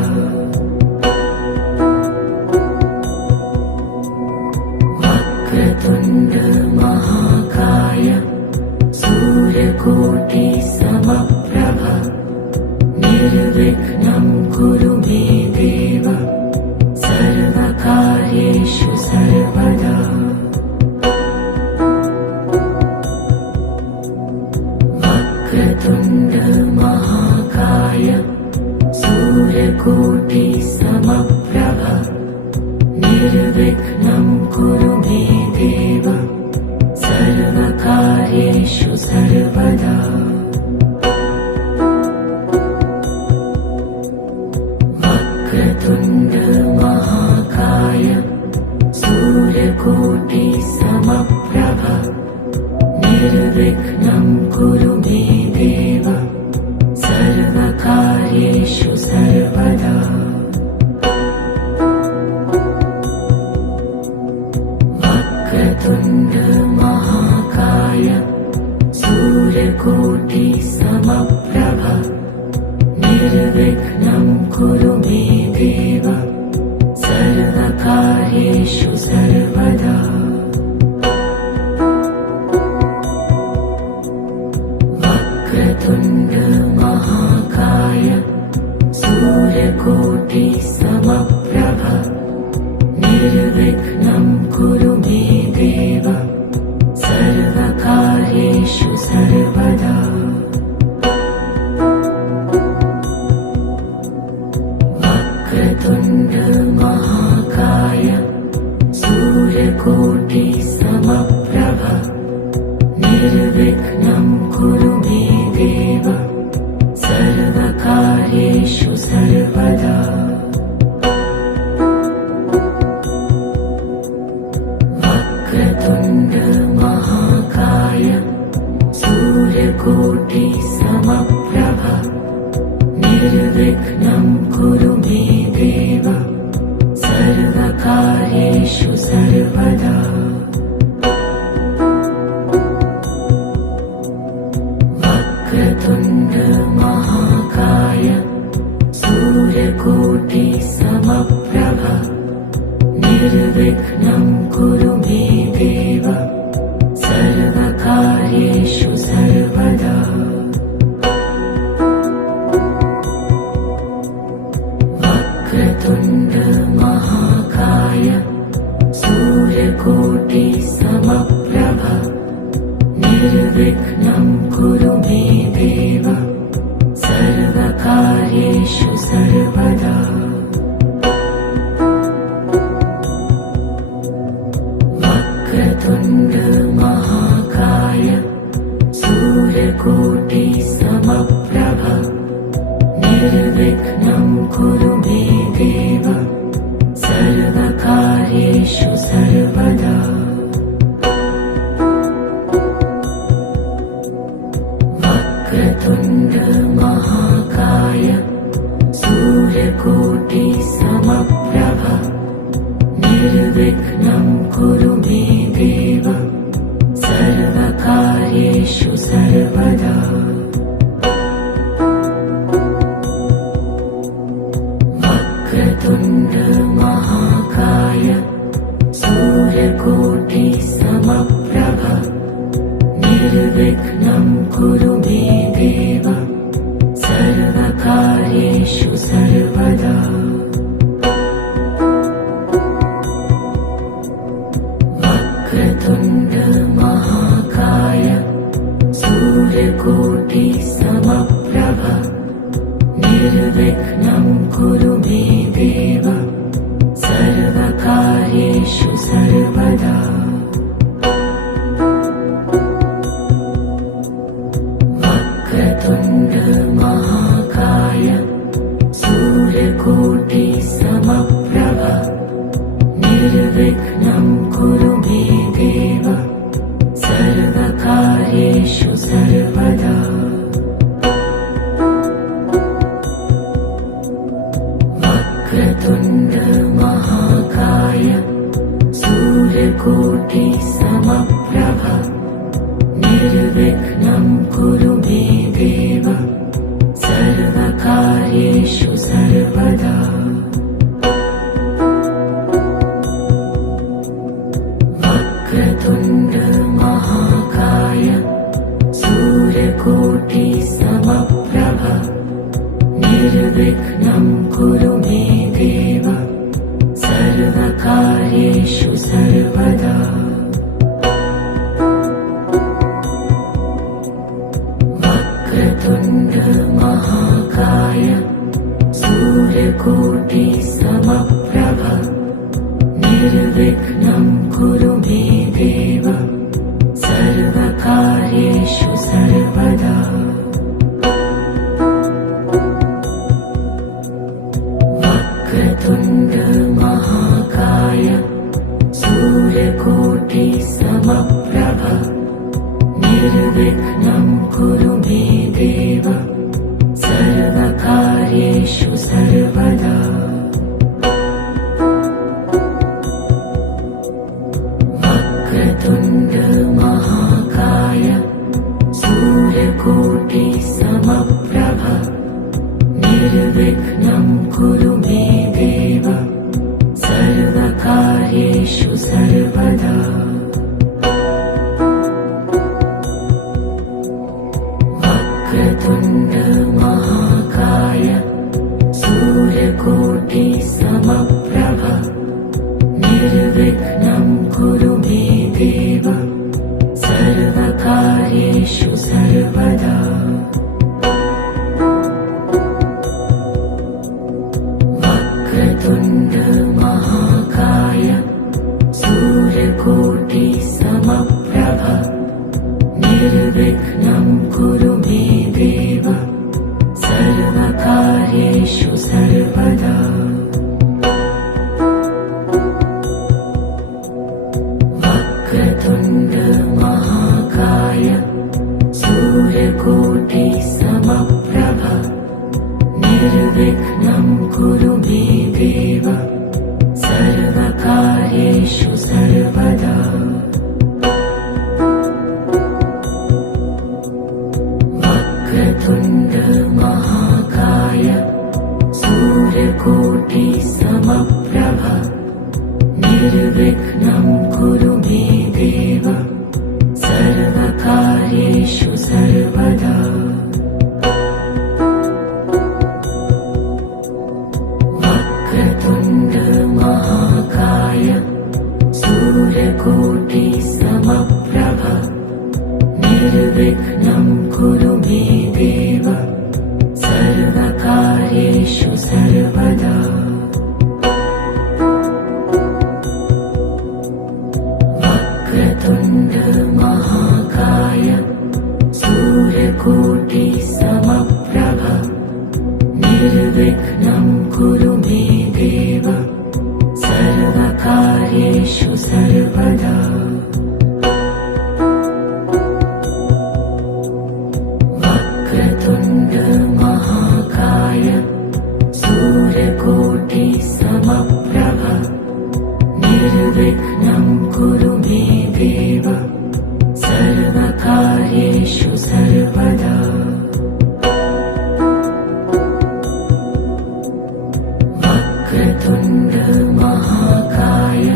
वक्रतुण्ड महाकाय सूर्यकोटि समप्रभ निर्विघ्नं कुरु मे देव सर्वकार्येषु सर्वदा वक्रतुण्ड महाकाय सूर्यकोटि समप्रभ निर्विघ्नं कुरु मे देव सर्वकार्येषु सर्वदा वक्रतुण्ड महाकाय सूर्यकोटि समप्रभ निर्विघ्नं कुरु मे देव सर्वकार्येषु सर्वदा वक्रतुण्ड महाकाय सूर्यकोटि समप्रभ निर्विघ्नं निर्विघ्नं कुरु मे देव सर्वकार्येषु सर्वदा वक्रतुण्ड महाकाय सूर्यकोटि समप्रभ निर्विघ्नं कुरु मे देव सर्वकार्येषु सर्वदा वक्रतुण्ड महाकाय सूर्यकोटि समप्रभ निर्विघ्नं कुरु मे देव सर्वकार्येषु सर्वदा वक्रतुण्ड महाकाय सूर्यकोटि समप्रभ निर्विघ्नं कुरु मे देव सर्वकार्येषु सर्वदा वक्रतुण्ड महाकाय सूर्यकोटि समप्रभ निर्विघ्नं कुरु मे देव सर्वकार्येषु सर्वदा वक्रतुण्ड महाकाय सूर्यकोटि समप्रभ निर्विघ्नं कुरु मे देव सर्वकार्येषु सर्वदा वक्रतुण्ड महाकाय सूर्यकोटि समप्रभ निर्विघ्नं कुरु मे देव सर्वकार्येषु सर्वदा वक्रतुण्ड महाकाय सूर्यकोटि समप्रभ निर्विघ्नं कुरु मे देव सर्वकार्येषु सर्वदा वक्रतुण्ड महाकाय सूर्यकोटि समप्रभ निर्विघ्नं कुरु मे देव सर्वकार्येषु सर्वदा वक्रतुण्ड महाकाय सूर्यकोटि समप्रभ निर्विघ्नं कुरु मे देव सर्वकार्येषु सर्वदा वक्रतुण्ड महाकाय सूर्यकोटि समप्रभ निर्विघ्नं कुरु मे देव सर्वकार्येषु सर्वदा वक्रतुण्ड महाकाय सूर्यकोटि समप्रभ निर्विघ्नं कुरु मे देव सर्वकार्येषु सर्वदा वक्रतुण्ड महाकाय सूर्यकोटि समप्रभ निर्विघ्नं कुरु मे देव सर्वकार्येषु सर्वदा वक्रतुण्ड महाकाय सूर्यकोटि समप्रभ निर्विघ्नं कुरु मे देव सर्वकार्येषु सर्वदा वक्रतुण्ड महाकाय सूर्यकोटि समप्रभ निर्विघ्नं कुरु मे देव सर्वकार्येषु सर्वदा वक्रतुण्ड महाकाय सूर्यकोटि समप्रभ निर्विघ्नं वक्रतुण्ड महाकाय सूर्यकोटि समप्रभ निर्विघ्नं कुरु मे देव सर्वकार्येषु सर्वदा वक्रतुण्ड महाकाय सूर्यकोटि समप्रभ निर्विघ्नं कुरु मे देव सर्वकार्येषु सर्वदा वक्रतुण्ड महाकाय सूर्यकोटि समप्रभ निर्विघ्नं कुरु मे देव सर्वकार्येषु सर्वदा वक्रतुण्ड महाकाय सूर्यकोटि समप्रभ निर्विघ्नं कुरु मे देव सर्वकार्येषु सर्वदा वक्रतुण्ड महाकाय सूर्यकोटि समप्रभ निर्विघ्नं कुरु मे देव सर्वकार्येषु सर्वदा वक्रतुण्ड महाकाय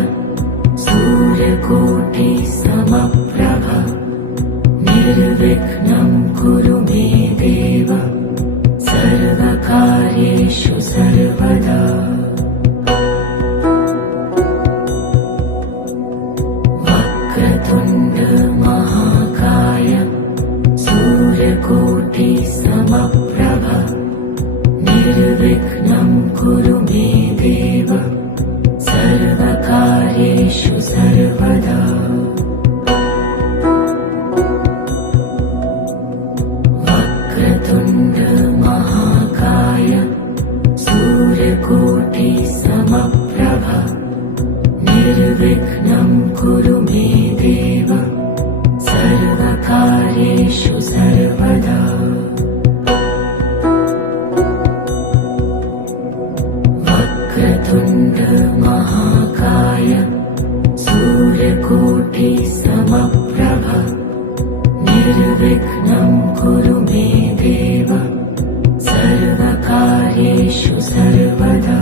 सूर्यकोटि समप्रभ निर्विघ्नं कुरु मे देव सर्वकार्येषु सर्वदा वक्रतुण्ड महाकाय सूर्यकोटि समप्रभ निर्विघ्नं कुरु मे देव सर्वकार्येषु सर्वदा वक्रतुण्ड महाकाय सूर्यकोटि समप्रभ निर्विघ्नं कुरु मे देव सर्वकार्येषु सर्वदा वक्रतुण्ड महाकाय सूर्यकोटि समप्रभ निर्विघ्नं कुरु मे देव सर्वकार्येषु सर्वदा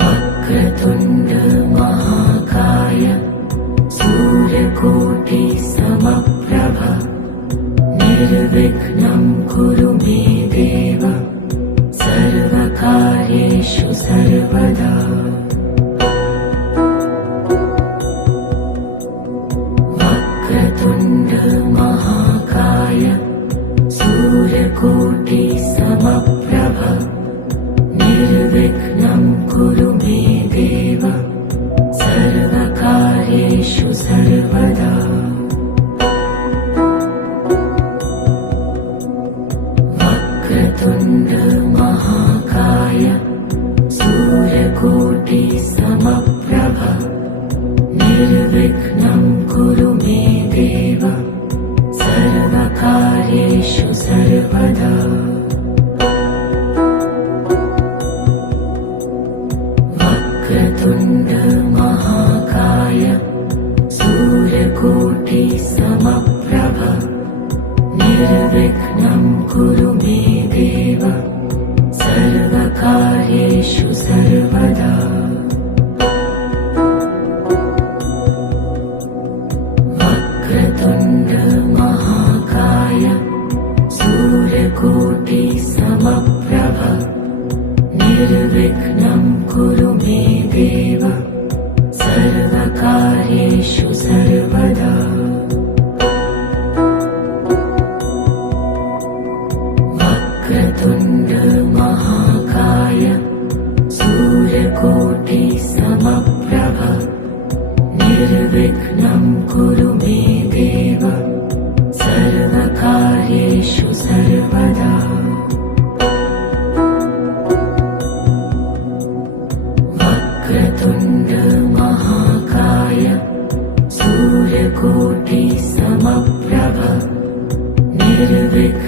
वक्रतुण्ड महाकाय सूर्यकोटि समप्रभ निर्विघ्नं कुरु मे देव सर्वकार्येषु सर्वदा वक्रतुण्ड महाकाय सूर्यकोटि समप्रभ निर्विघ्नं कुरु मे देव सर्वकार्येषु सर्वदा वक्रतुण्ड महाकाय सूर्यकोटि समप्रभ निर्विघ्नं कुरु मे देव सर्वकार्येषु सर्वदा वक्रतुण्ड महाकाय सूर्यकोटि समप्रभ निर्विघ्नं कुरु मे देव सर्वकार्येषु सर्वदा वक्रतुण्ड महाकाय सूर्यकोटि समप्रभ निर्विघ्नं कुरु मे देव सर्वकार्येषु वक्रतुण्ड महाकाय सूर्यकोटि समप्रभ निर्विघ्नं